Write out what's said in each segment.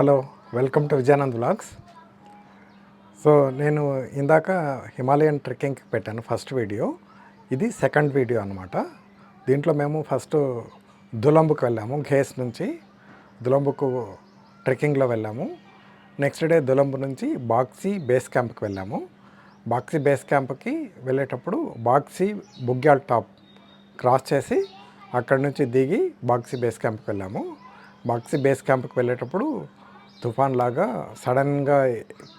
Hello, welcome to Vijayanand vlogs. So నేను ఇందాక Himalayan ట్రెక్కింగ్కి పెట్టాను ఫస్ట్ వీడియో. ఇది సెకండ్ వీడియో అనమాట. దీంట్లో మేము ఫస్ట్ దులంబుకు వెళ్ళాము. ఘేస్ నుంచి దులంబుకు ట్రెక్కింగ్లో వెళ్ళాము. నెక్స్ట్ డే దులంబు నుంచి బాక్సీ బేస్ క్యాంప్కి వెళ్ళాము. బాక్సీ బేస్ క్యాంప్కి వెళ్ళేటప్పుడు బాక్సీ బుగ్యాల్ టాప్ క్రాస్ చేసి అక్కడి నుంచి దిగి బాక్సీ బేస్ క్యాంప్కి వెళ్ళాము. బాక్సీ బేస్ క్యాంప్కి వెళ్ళేటప్పుడు తుఫాన్ లాగా సడన్గా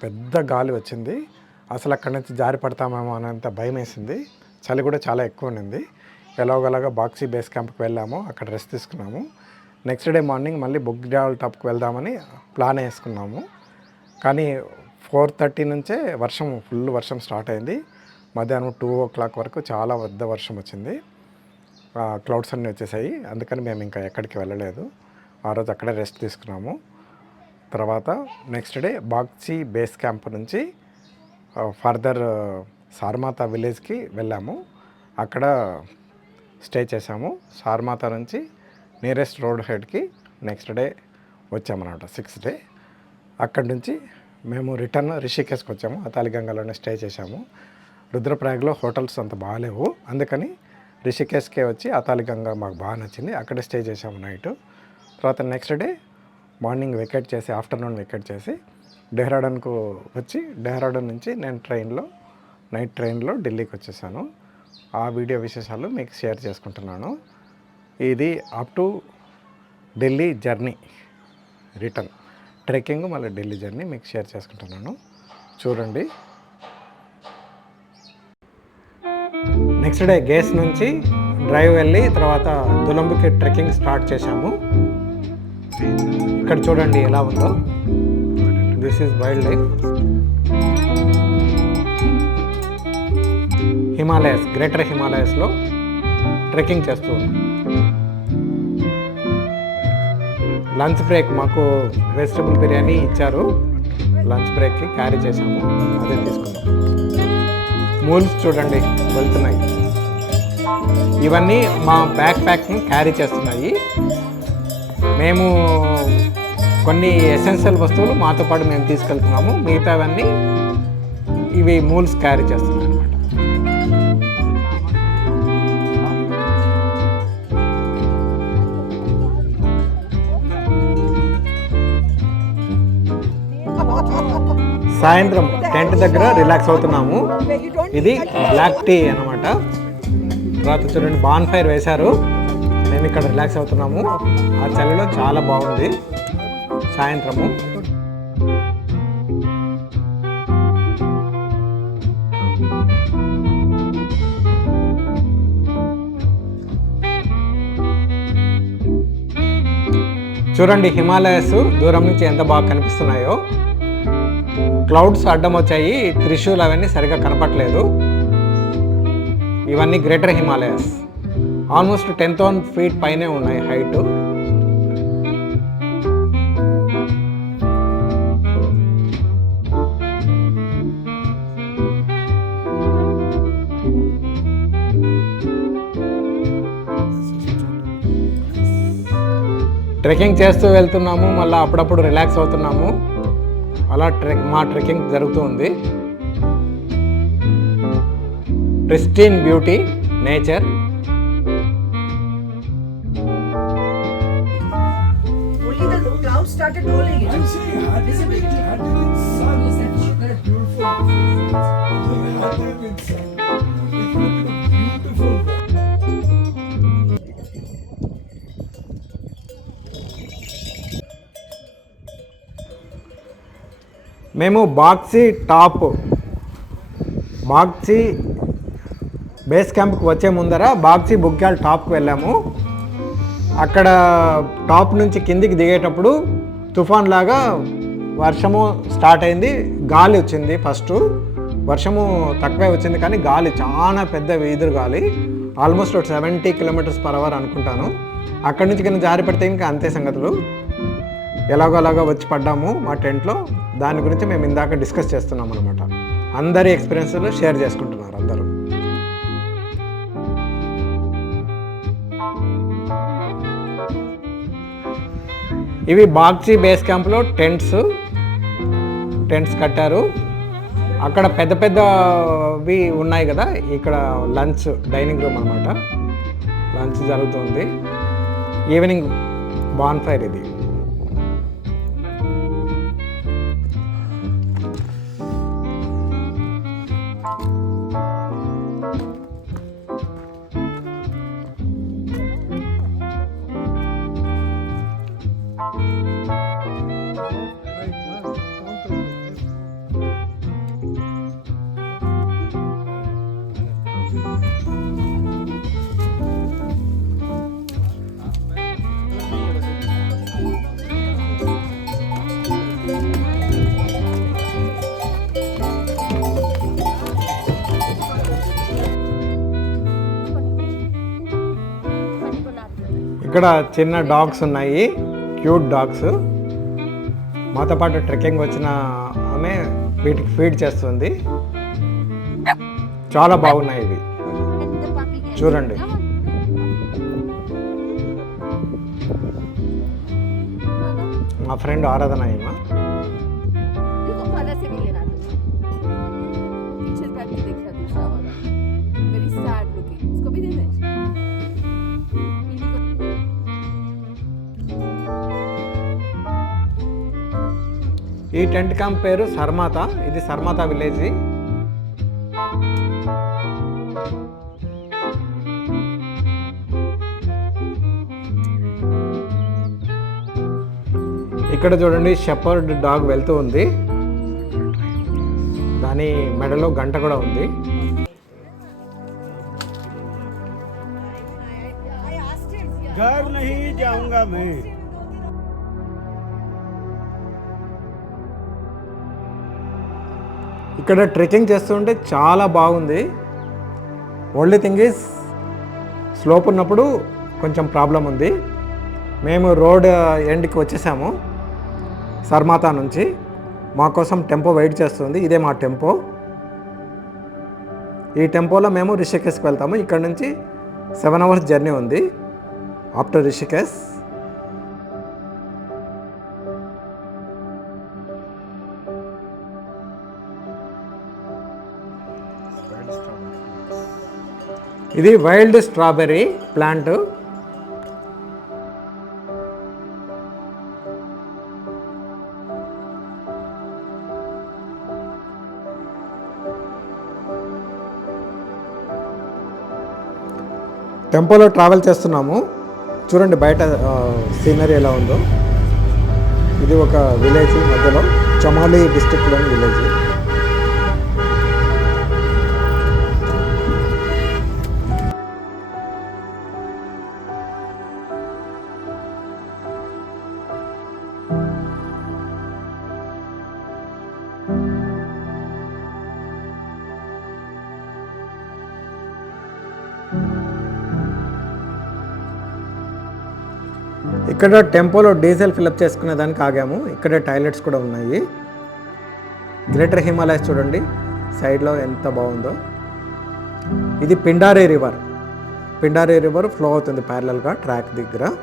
పెద్ద గాలి వచ్చింది. అసలు అక్కడి నుంచి జారి పడతామేమో అనేంత భయం వేసింది. చలి కూడా చాలా ఎక్కువ ఉండింది. ఎలాగోలాగా బాక్సీ బేస్ క్యాంప్కి వెళ్ళాము. అక్కడ రెస్ట్ తీసుకున్నాము. నెక్స్ట్ డే మార్నింగ్ మళ్ళీ బుగ్యాల్ టాప్కి వెళ్దామని ప్లాన్ వేసుకున్నాము. కానీ 4:30 నుంచే ఫుల్ వర్షం స్టార్ట్ అయింది. మధ్యాహ్నం 2 o'clock వరకు చాలా పెద్ద వర్షం వచ్చింది. క్లౌడ్స్ అన్నీ వచ్చేసాయి. అందుకని మేము ఇంకా ఎక్కడికి వెళ్ళలేదు. ఆ రోజు అక్కడే రెస్ట్ తీసుకున్నాము. తర్వాత next day boxy base camp నుంచి ఫర్దర్ సార్మాతా విలేజ్కి వెళ్ళాము. అక్కడ స్టే చేసాము. సార్మాతా నుంచి నియరెస్ట్ రోడ్ హెడ్కి నెక్స్ట్ డే వచ్చామన్నమాట, 6th డే. అక్కడి నుంచి మేము రిటర్న్ రిషికేశ్కి వచ్చాము. అతాలిగంగాలోనే స్టే చేసాము. రుద్రప్రయాగ్లో హోటల్స్ అంత బాగాలేవు, అందుకని రిషికేశ్కే వచ్చి అతాలిగంగా మాకు బాగా నచ్చింది. అక్కడే స్టే చేసాము నైట్. తర్వాత next day morning afternoon vacate చేసి డెహ్రాడూన్కు వచ్చి డెహ్రాడూన్ నుంచి నేను నైట్ ట్రైన్లో ఢిల్లీకి వచ్చేసాను. ఆ వీడియో విశేషాలు మీకు షేర్ చేసుకుంటున్నాను. ఇది up to Delhi journey, return trekking మళ్ళీ ఢిల్లీ జర్నీ మీకు షేర్ చేసుకుంటున్నాను. చూడండి. నెక్స్ట్ డే గేస్ నుంచి డ్రైవ్ వెళ్ళి తర్వాత దులంబుకి ట్రెక్కింగ్ స్టార్ట్ చేశాము. ఇక్కడ చూడండి ఎలా ఉందో. This is wildlife. Greater హిమాలయస్లో ట్రెక్కింగ్ చేస్తూ ఉన్నాం. లంచ్ బ్రేక్ మాకు వెజిటబుల్ బిర్యానీ ఇచ్చారు. లంచ్ బ్రేక్కి క్యారీ చేసాము, అదే తీసుకున్నాం. మూల్స్ చూడండి వెళ్తున్నాయి. ఇవన్నీ మా బ్యాక్ ప్యాక్ని క్యారీ చేస్తున్నాయి. మేము కొన్ని ఎసెన్షియల్ వస్తువులు మాతో పాటు మేము తీసుకెళ్తున్నాము. మిగతావన్నీ ఇవి మూల్స్ క్యారీ చేస్తున్నాయి అన్నమాట. సాయంత్రం టెంట్ దగ్గర రిలాక్స్ అవుతున్నాము. ఇది బ్లాక్ టీ అన్నమాట. తర్వాత చూడండి బాన్ ఫైర్ వేశారు. మేము ఇక్కడ రిలాక్స్ అవుతున్నాము. ఆ చలిలో చాలా బాగుంది సాయంత్రము. చూడండి హిమాలయస్ దూరం నుంచి ఎంత బాగా కనిపిస్తున్నాయో. క్లౌడ్స్ అడ్డం వచ్చాయి, త్రిశూల్ అవన్నీ సరిగా కనపట్లేదు. ఇవన్నీ గ్రేటర్ హిమాలయస్. ఆల్మోస్ట్ 10,000 feet పైనే ఉన్నాయి హైట్. ట్రెక్కింగ్ చేస్తూ వెళ్తున్నాము, మళ్ళీ అప్పుడప్పుడు రిలాక్స్ అవుతున్నాము. అలా మా ట్రెక్కింగ్ జరుగుతూ ఉంది. Pristine beauty, nature. Started rolling it. I'm saying, visibility. Sun is that beautiful. Beautiful. మేము బాక్సీ బేస్ క్యాంప్కి వచ్చే ముందర బాక్సీ బుగ్యాల్ టాప్కి వెళ్ళాము. అక్కడ టాప్ నుంచి కిందికి దిగేటప్పుడు తుఫాన్ లాగా వర్షము స్టార్ట్ అయింది. గాలి వచ్చింది. ఫస్ట్ వర్షము తక్కువే వచ్చింది, కానీ గాలి చాలా పెద్ద ఎదురు గాలి. ఆల్మోస్ట్ 70 km/h అనుకుంటాను. అక్కడి నుంచి కింద జారి పడితే ఇంకా అంతే సంగతులు. ఎలాగోలాగా వచ్చి పడ్డాము మా టెంట్లో. దాని గురించి మేము ఇందాక డిస్కస్ చేస్తున్నాం అనమాట. అందరి ఎక్స్పీరియన్స్లు షేర్ చేసుకుంటున్నారు అందరూ. ఇవి బాగ్చి బేస్ క్యాంప్లో టెంట్స్ కట్టారు. అక్కడ పెద్ద పెద్దవి ఉన్నాయి కదా, ఇక్కడ లంచ్ డైనింగ్ రూమ్ అనమాట. లంచ్ జరుగుతుంది. ఈవినింగ్ బాన్ ఫైర్ ఇది. ఇక్కడ చిన్న డాగ్స్ ఉన్నాయి, క్యూట్ డాగ్స్. మాతో పాటు ట్రెక్కింగ్ వచ్చిన ఆమె వీటికి ఫీడ్ చేస్తుంది. చాలా బాగున్నాయి ఇవి, చూడండి. మా ఫ్రెండ్ ఆరాధన ఏమా. ఈ టెంట్ క్యాంప్ పేరు సర్మాత. ఇది సర్మాత విలేజ్. ఇక్కడ చూడండి, షెపర్డ్ డాగ్ వెళ్తూ ఉంది. దాని మెడలో గంట కూడా ఉంది. घर नहीं जाऊंगा मैं. ఇక్కడ ట్రెక్కింగ్ చేస్తుంటే చాలా బాగుంది. ఓన్లీ థింగ్ ఈజ్ స్లోప్ ఉన్నప్పుడు కొంచెం ప్రాబ్లం ఉంది. మేము రోడ్ ఎండ్కి వచ్చేసాము సర్మాతా నుంచి. మా కోసం టెంపో వెయిట్ చేస్తుంది. ఇదే మా టెంపో. ఈ టెంపోలో మేము రిషికేశ్కి వెళ్తాము. ఇక్కడ నుంచి 7 hours జర్నీ ఉంది ఆఫ్టర్ రిషికేశ్. ఇది వైల్డ్ స్ట్రాబెర్రీ ప్లాంట్. టెంపోలో ట్రావెల్ చేస్తున్నాము. చూడండి బయట సీనరీ ఎలా ఉందో. ఇది ఒక విలేజ్ మధ్యలో, చమాలి డిస్ట్రిక్ట్లోని విలేజ్. ఇక్కడ టెంపోలో డీజిల్ ఫిల్అప్ చేసుకునే దానికి ఆగాము. ఇక్కడ టాయిలెట్స్ కూడా ఉన్నాయి. గ్రేటర్ హిమాలయస్ చూడండి సైడ్లో ఎంత బాగుందో. ఇది పిండారీ రివర్. పిండారీ రివర్ ఫ్లో అవుతుంది ప్యారలల్గా ట్రాక్ దగ్గర.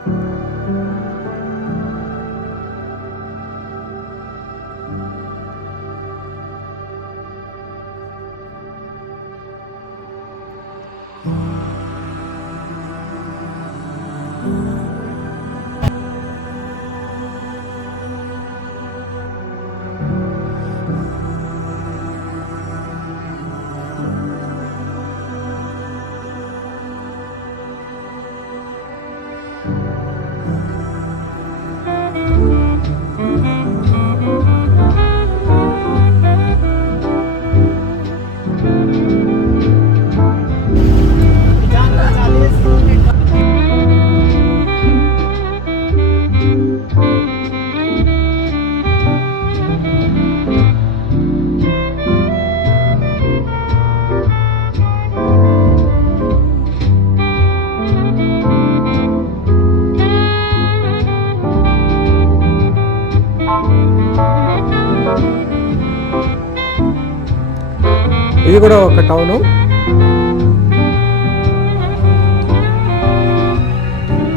ఇది కూడా ఒక టౌను.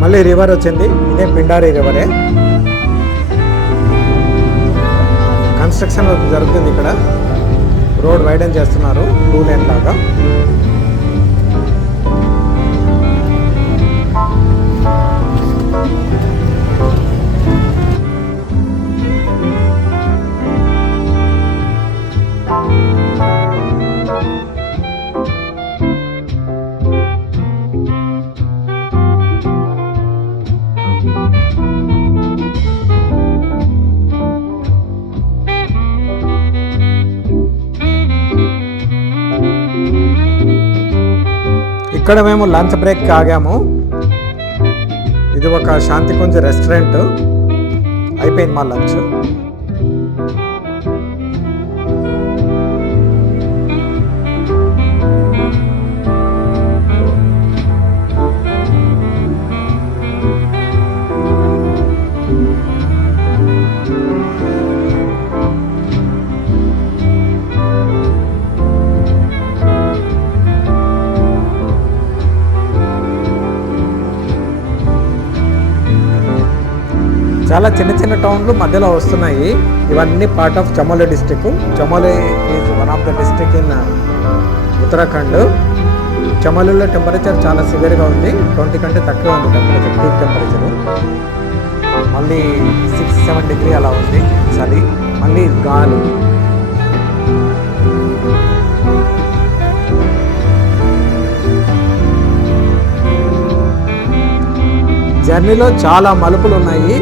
మళ్ళీ రివర్ వచ్చింది. ఇదే పిండారీ రివరే. కన్స్ట్రక్షన్ జరుగుతుంది ఇక్కడ. రోడ్ వైడెన్ చేస్తున్నారు 2 లేన్ లాగా. ఇక్కడ మేము లంచ్ బ్రేక్ ఆగాము. ఇది ఒక శాంతికుంజ్ రెస్టారెంట్. అయిపోయింది మా లంచ్. చాలా చిన్న చిన్న టౌన్లు మధ్యలో వస్తున్నాయి. ఇవన్నీ part of Chamoli district. Chamoli is one of the district in Uttarakhand. చమోలిలో టెంపరేచర్ చాలా సివియర్గా ఉంది. 20 కంటే తక్కువ ఉంది టెంపరేచర్, పీక్ టెంపరేచరు. మళ్ళీ 6-7 డిగ్రీ అలా ఉంది చలి. మళ్ళీ గాలి. జర్నీలో చాలా మలుపులు ఉన్నాయి.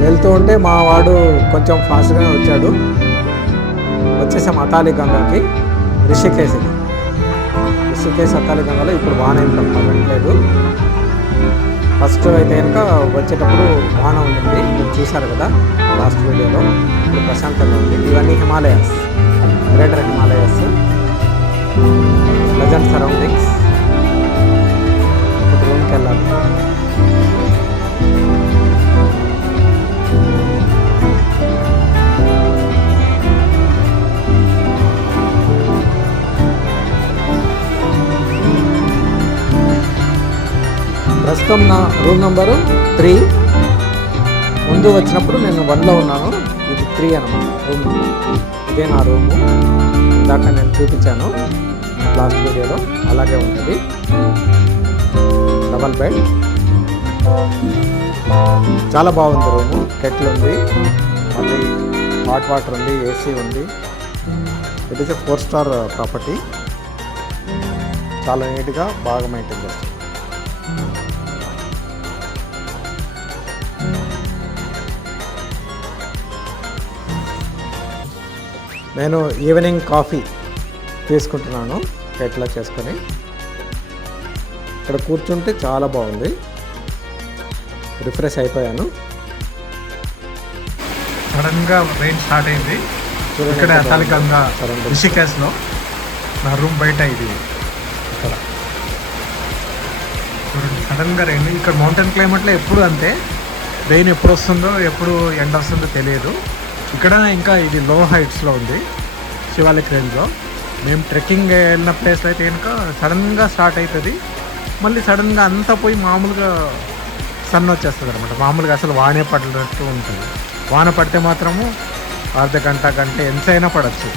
వెళ్తూ ఉంటే మా వాడు కొంచెం ఫాస్ట్గానే వచ్చాడు. వచ్చేసాం అతాలి గంగాకి, రిషికేశ్కి. రిషికేశ్ అతాలి గంగలో ఇప్పుడు వాన ఏం పడట్లేదు. ఫస్ట్ అయితే కనుక వచ్చేటప్పుడు వాన ఉండింది, మీరు చూసారు కదా లాస్ట్ వీడియోలో. ఇప్పుడు ప్రశాంతంగా ఉంది. ఇవన్నీ Himalayas, greater Himalayas, pleasant surroundings. ఇప్పుడు రూమ్కి వెళ్ళాలి. ప్రస్తుతం నా రూమ్ నెంబరు 3. ముందు వచ్చినప్పుడు నేను 1లో ఉన్నాను. ఇది 3 అన్నమాట రూమ్ నెంబర్. ఇదే నా రూము. ఇందాక నేను చూపించాను లాస్ట్ వీడియోలో. అలాగే ఉంటుంది. Double bed. చాలా బాగుంది రూము. కెటిల్ ఉంది, మళ్ళీ హాట్ వాటర్ ఉంది, ఏసీ ఉంది. It is a 4 star property. చాలా నీట్గా బాగా మెయింటైన్ చేస్తుంది. నేను ఈవినింగ్ కాఫీ తీసుకుంటున్నాను కెట్లో చేసుకొని. ఇక్కడ కూర్చుంటే చాలా బాగుంది. రిఫ్రెష్ అయిపోయాను. సడన్గా రెయిన్ స్టార్ట్ అయింది. ఇక్కడ అతాలి గంగా రిషికేశ్లో. నా రూమ్ బయట ఇది. ఇక్కడ సడన్గా రెయిన్. ఇక్కడ మౌంటైన్ క్లైమేట్లో ఎప్పుడు అంతే, రెయిన్ ఎప్పుడు వస్తుందో ఎప్పుడు ఎండ వస్తుందో తెలియదు. ఇక్కడ ఇంకా ఇది లో హైట్స్లో ఉంది, శివాలిక్ రేంజ్లో. మేము ట్రెక్కింగ్ వెళ్ళిన ప్లేస్లో అయితే కనుక సడన్గా స్టార్ట్ అవుతుంది. మళ్ళీ సడన్గా అంతా పోయి మామూలుగా సన్ వచ్చేస్తుంది అనమాట. మామూలుగా అసలు వానే పడినట్టు ఉంటుంది. వాన పడితే మాత్రము అర్ధ గంట ఎంతైనా పడవచ్చు.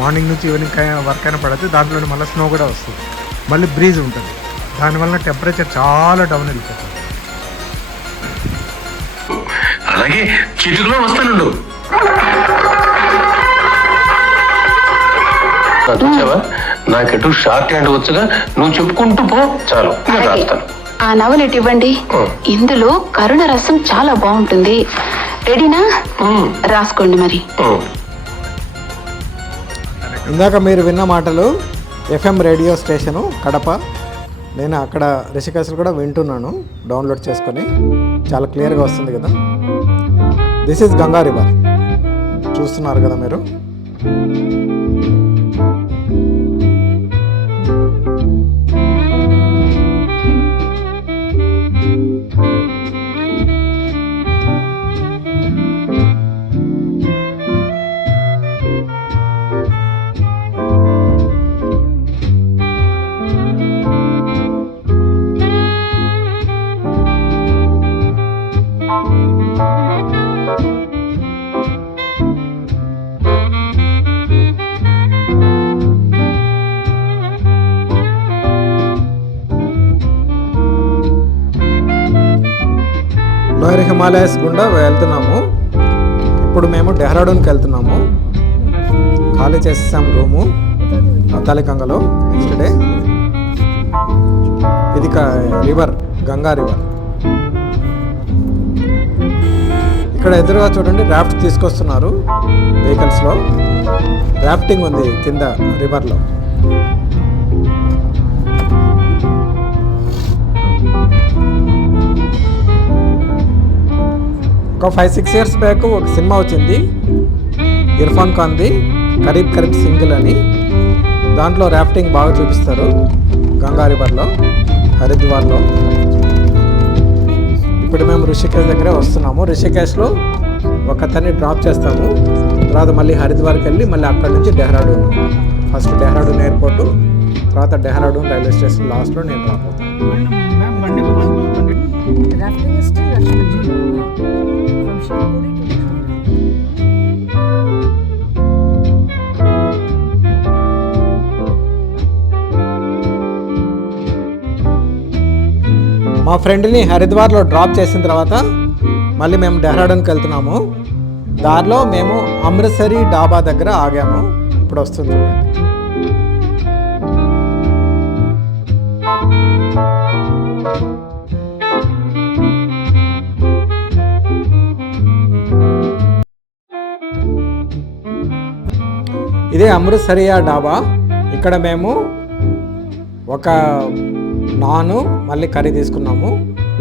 మార్నింగ్ నుంచి ఈవినింగ్ వరకు అయినా పడవచ్చు. దాంట్లో మళ్ళీ స్నో కూడా వస్తుంది. మళ్ళీ బ్రీజ్ ఉంటుంది. దానివల్ల టెంపరేచర్ చాలా డౌన్ వెళ్ళిపోతుంది. అలాగే చిటికలో వస్తానుండు. చూసావా, నాకెటు షార్ట్ హ్యాండ్ వచ్చుగా, నువ్వు చెప్పుకుంటూ పో చాలు. ఆ నవల ఇవ్వండి. ఇందులో కరుణ రసం చాలా బాగుంటుంది. రెడీనా? రాసుకోండి మరి. ఇందాక మీరు విన్న మాటలు FM రేడియో స్టేషను కడప. నేను అక్కడ రిషికేశ్లో కూడా వింటున్నాను డౌన్లోడ్ చేసుకొని. చాలా క్లియర్గా వస్తుంది కదా. This is Ganga river. చూస్తున్నారు కదా మీరు. కాశ్మీర్ హిమాలయస్ గుండా వెళ్తున్నాము. ఇప్పుడు మేము డెహ్రాడూన్కి వెళ్తున్నాము. ఖాళీ చేసేసాం రూము తాలికంగలో. నెక్స్ట్ డే ఇది రివర్, గంగా రివర్. ఇక్కడ ఎదురుగా చూడండి రాఫ్ట్ తీసుకొస్తున్నారు వెహికల్స్లో. రాఫ్టింగ్ ఉంది కింద రివర్లో. ఒక 5-6 years బ్యాక్ ఒక సినిమా వచ్చింది ఇర్ఫాన్ ఖాన్ది, కరీబ్ కరీబ్ సింగిల్ అని. దాంట్లో రాఫ్టింగ్ బాగా చూపిస్తారు గంగా రివర్లో, హరిద్వార్లో. ఇప్పుడు మేము రిషికేశ్ దగ్గరే వస్తున్నాము. రిషికేశ్లో ఒక అతన్ని డ్రాప్ చేస్తాము. తర్వాత మళ్ళీ హరిద్వార్కి వెళ్ళి మళ్ళీ అక్కడి నుంచి డెహ్రాడూన్. ఫస్ట్ డెహ్రాడూన్ ఎయిర్పోర్టు, తర్వాత డెహ్రాడూన్ రైల్వే స్టేషన్, లాస్ట్లో నేను డ్రాప్ అవుతాను. Rafting is still Lakshmanji from Shivpuri to Dehradun. మా ఫ్రెండ్ని హరిద్వార్లో డ్రాప్ చేసిన తర్వాత మళ్ళీ మేము డెహ్రాడూన్కి వెళ్తున్నాము. దారిలో మేము అమృత్సరి డాబా దగ్గర ఆగాము. ఇప్పుడు వస్తుంది చూడండి. ఇదే అమృత్సరియా డాబా. ఇక్కడ మేము ఒక నాను మళ్ళీ కర్రీ తీసుకున్నాము,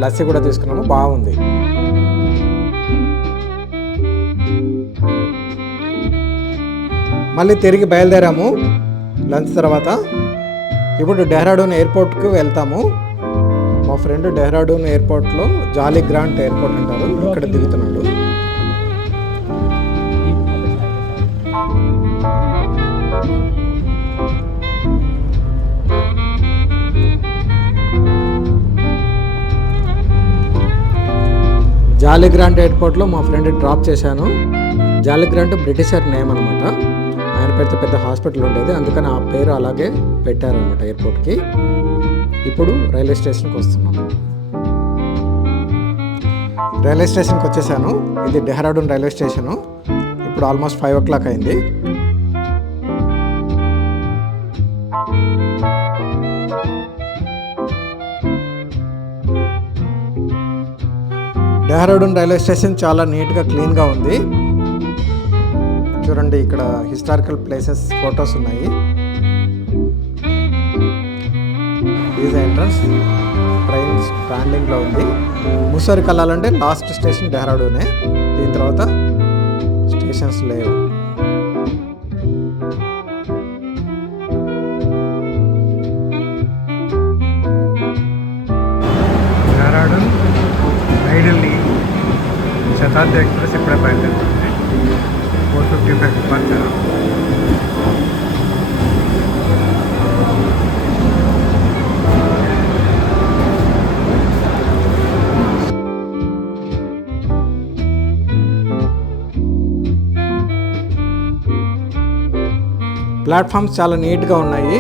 లస్సీ కూడా తీసుకున్నాము. బాగుంది. మళ్ళీ తిరిగి బయలుదేరాము లంచ్ తర్వాత. ఇప్పుడు డెహ్రాడూన్ ఎయిర్పోర్ట్కి వెళ్తాము. మా ఫ్రెండ్ డెహ్రాడూన్ ఎయిర్పోర్ట్లో జాలీ గ్రాంట్ ఎయిర్పోర్ట్ అంటారు, ఇక్కడ దిగుతున్నాడు. జాలీ గ్రాంట్ ఎయిర్పోర్ట్లో మా ఫ్రెండ్ డ్రాప్ చేశాను. జాలీ గ్రాంట్ బ్రిటిషర్ నేమ్ అనమాట. ఆయన పేరుతో పెద్ద హాస్పిటల్ ఉండేది, అందుకని ఆ పేరు అలాగే పెట్టారనమాట ఎయిర్పోర్ట్కి. ఇప్పుడు రైల్వే స్టేషన్కి వస్తున్నాము. రైల్వే స్టేషన్కి వచ్చేసాను. ఇది డెహ్రాడూన్ రైల్వే స్టేషను. ఇప్పుడు ఆల్మోస్ట్ 5 o'clock అయింది. డెహ్రాడూన్ రైల్వే స్టేషన్ చాలా నీట్గా క్లీన్గా ఉంది. చూడండి, ఇక్కడ హిస్టారికల్ ప్లేసెస్ ఫొటోస్ ఉన్నాయి. Is entrance. ట్రైన్ స్టాండింగ్లో ఉంది. ముస్సరికి వెళ్ళాలంటే లాస్ట్ స్టేషన్ డెహ్రాడూనే. దీని తర్వాత స్టేషన్స్ లేవు. డెహ్రాడూన్ ఐడల్లీ శతాబ్ది ఎక్స్ప్రెస్ ఇప్పుడే బయలుదేరుతుంది. 4:55 డిపార్చర్. ప్లాట్ఫామ్స్ చాలా నీట్గా ఉన్నాయి.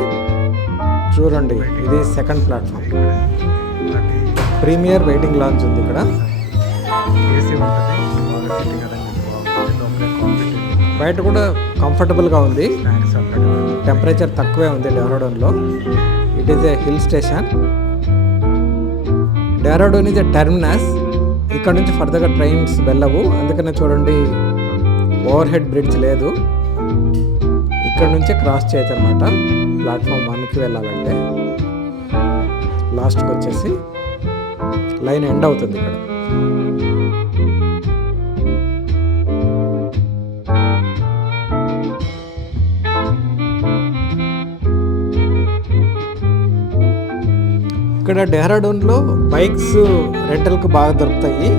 చూడండి, ఇది second platform. Premier waiting lounge ఉంది ఇక్కడ. ఏసీ ఉంటుంది, బాగా సిట్టింగ్ అరేంజ్మెంట్ బాగుంటుంది. లోపలే కాఫీ, బయట కూడా కంఫర్టబుల్గా ఉంది. స్నాక్స్ అక్కడ. టెంపరేచర్ తక్కువే ఉంది డెహ్రాడూన్లో. It is a hill station. Dehradun is a terminus. ఇక్కడ నుంచి ఫర్దర్గా ట్రైన్స్ వెళ్ళవు. అందుకనే చూడండి, ఓవర్ హెడ్ బ్రిడ్జ్ లేదు. ఇక్కడ నుంచే క్రాస్ చేయొచ్చు అనమాట ప్లాట్ఫామ్ 1కి వెళ్ళాలంటే. లాస్ట్కి వచ్చేసి లైన్ ఎండ్ అవుతుంది ఇక్కడ. ఇక్కడ డెహ్రాడూన్లో బైక్స్ రెంటల్కి బాగా దొరుకుతాయి.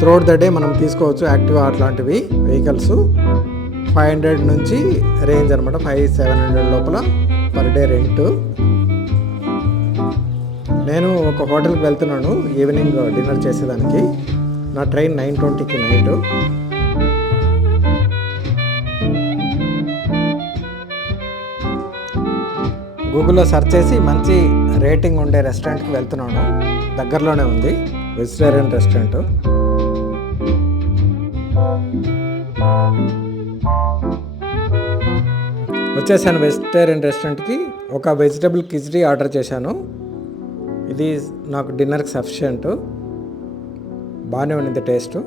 త్రూఅవుట్ ద డే మనం తీసుకోవచ్చు. యాక్టివా అట్లాంటివి వెహికల్స్ 500 నుంచి రేంజ్ అనమాట. 500-700 లోపల పర్ డే రెంట్. నేను ఒక హోటల్కి వెళ్తున్నాను ఈవినింగ్ డిన్నర్ చేసేదానికి. నా ట్రైన్ 9:20కి నైట్. గూగుల్లో సెర్చ్ చేసి మంచి రేటింగ్ ఉండే రెస్టారెంట్కి వెళ్తున్నాను. దగ్గరలోనే ఉంది. Vegetarian restaurant. వచ్చేసాను వెజిటేరియన్ రెస్టారెంట్కి. ఒక వెజిటబుల్ కిచడీ ఆర్డర్ చేశాను. ఇది నాకు డిన్నర్కి సఫిషియంట్. బాగానే ఉండింది టేస్ట్.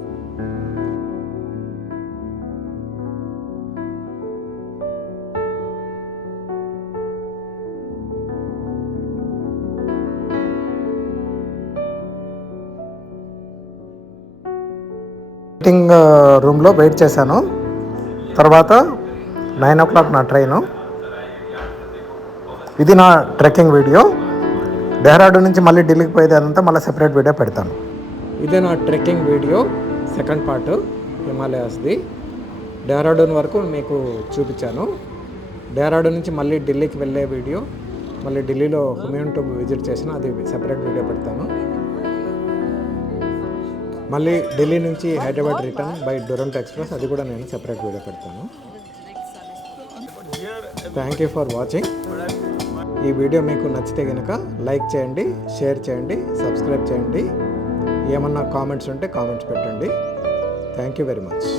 మీటింగ్ రూమ్లో వెయిట్ చేశాను. తర్వాత 9 o'clock నా ట్రైను. ఇది నా ట్రెక్కింగ్ వీడియో. డెహ్రాడూన్ నుంచి మళ్ళీ ఢిల్లీకి పోయేదంతా మళ్ళీ సెపరేట్ వీడియో పెడతాను. ఇదే నా ట్రెక్కింగ్ వీడియో సెకండ్ పార్ట్, హిమాలయాస్ది. డెహ్రాడూన్ వరకు మీకు చూపించాను. డెహ్రాడూన్ నుంచి మళ్ళీ ఢిల్లీకి వెళ్ళే వీడియో, మళ్ళీ ఢిల్లీలో హుమాయూన్ టూంబ్ విజిట్ చేసిన అది సెపరేట్ వీడియో పెడతాను. మళ్ళీ ఢిల్లీ నుంచి హైదరాబాద్ రిటర్న్ బై డురంటో ఎక్స్ప్రెస్, అది కూడా నేను సెపరేట్ వీడియో పెడతాను. Thank you for watching. ఈ వీడియో మీకు నచ్చితే కనుక లైక్ చేయండి, షేర్ చేయండి, సబ్స్క్రైబ్ చేయండి. ఏమన్నా కామెంట్స్ ఉంటే కామెంట్స్ పెట్టండి. Thank you very much.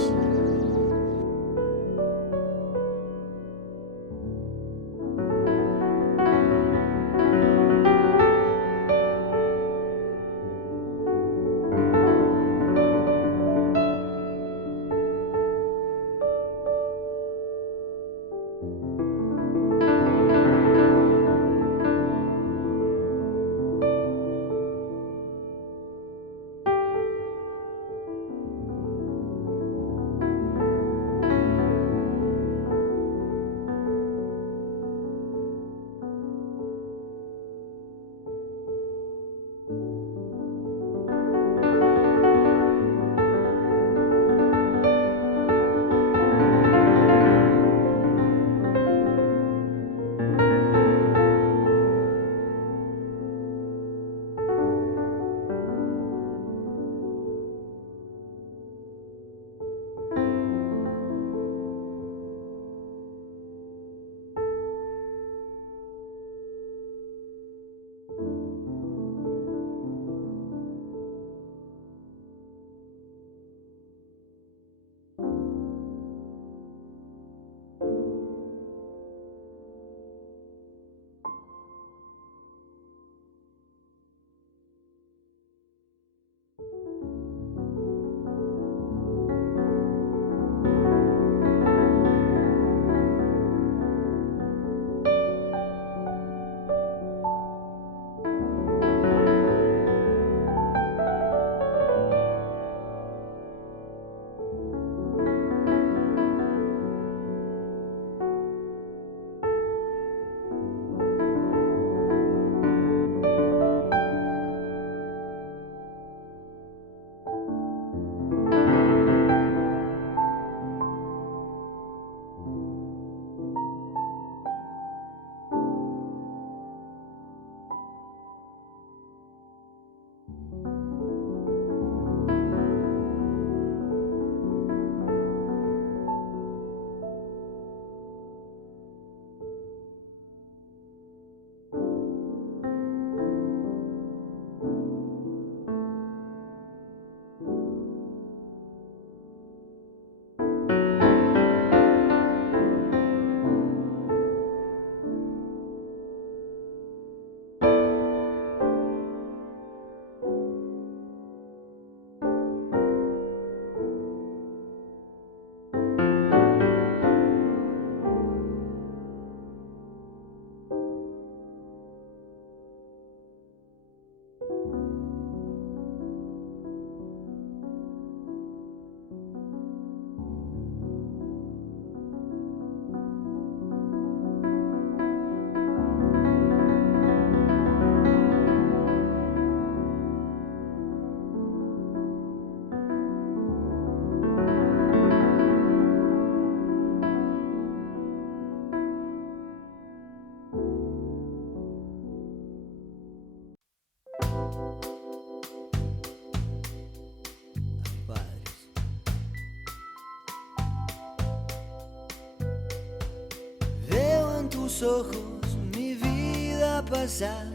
tus ojos mi vida pasar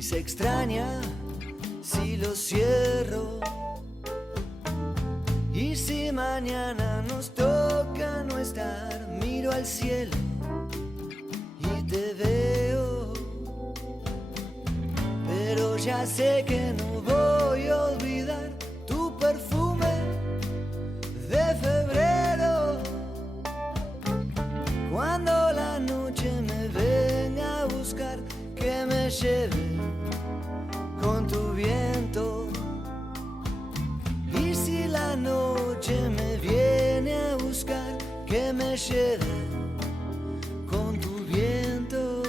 y se extraña si lo cierro. Y si mañana nos toca no estar, miro al cielo y te veo. Pero ya sé que no voy a olvidar tu perfume de febrero. Cuando la noche me venga a buscar, que me lleve con tu viento. Y si la noche me viene a buscar, que me lleve con tu viento.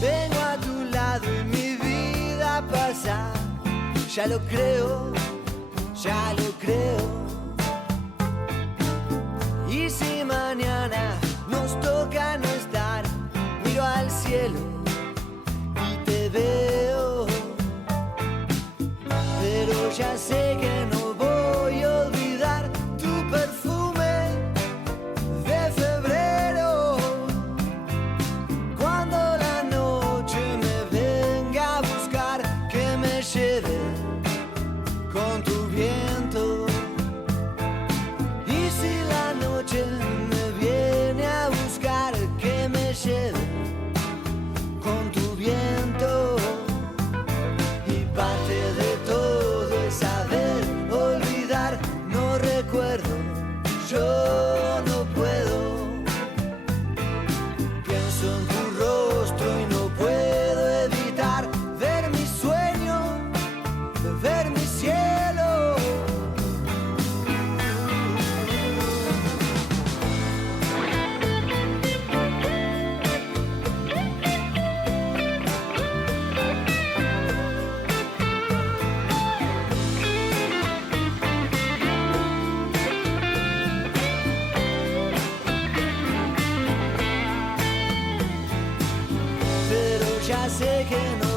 Vengo a tu lado y mi vida pasa, ya lo creo, ya lo creo. Y si mañana nos toca no estar, miro al cielo y te veo. Pero ya sé que no voy a olvidar tu perfume de febrero. Cuando la noche me venga a buscar, que me lleve con tu viento. Y si la noche me viene a buscar, que me lleve con tu viento. Y parte de todo es saber olvidar, no recuerdo, yo no puedo. Pienso en tu rostro y no puedo evitar ver mi sueño, ver mi cielo. Pero ya sé que no